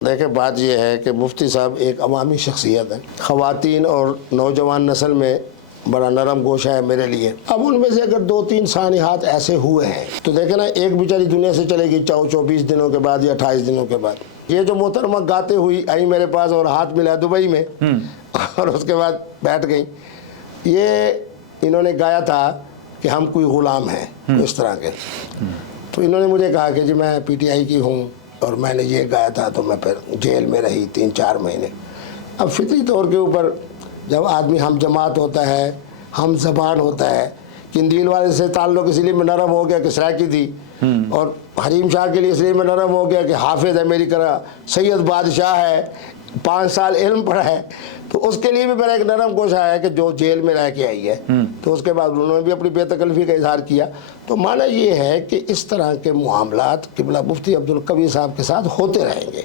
देखिए, बात यह है कि मुफ्ती साहब एक अवामी शख्सियत है। ख़वातीन और नौजवान नस्ल में बड़ा नरम गोशा है मेरे लिए। अब उनमें से अगर 2-3 सानिहात ऐसे हुए हैं तो देखे ना, एक बेचारी दुनिया से चलेगी 24 दिनों के बाद या 28 दिनों के बाद। ये जो मोहतरमा गाते हुई आई मेरे पास और हाथ मिला दुबई में और उसके बाद बैठ गई, ये इन्होंने गाया था कि हम कोई ग़ुलाम हैं, इस तरह के। तो इन्होंने मुझे कहा कि जी मैं PTI की हूँ और मैंने ये गाया था, तो मैं फिर जेल में रही 3-4 महीने। अब फितरी तौर के ऊपर जब आदमी हम जमात होता है, हम ज़बान होता है, किंदील वाले से ताल्लुक़ इसलिए में नरम हो गया कि सराकी थी, और हरीम शाह के लिए इसलिए में नरम हो गया कि हाफिज़ है मेरी तरह, सैयद बादशाह है, 5 साल इल्म पढ़ा है, तो उसके लिए भी मेरा एक नरम गोशा है कि जो जेल में रह के आई है। तो उसके बाद उन्होंने भी अपनी बेतकल्फ़ी का इजहार किया। तो माना ये है कि इस तरह के मामलात क़िबला मुफ्ती अब्दुल कवी साहब के साथ होते रहेंगे।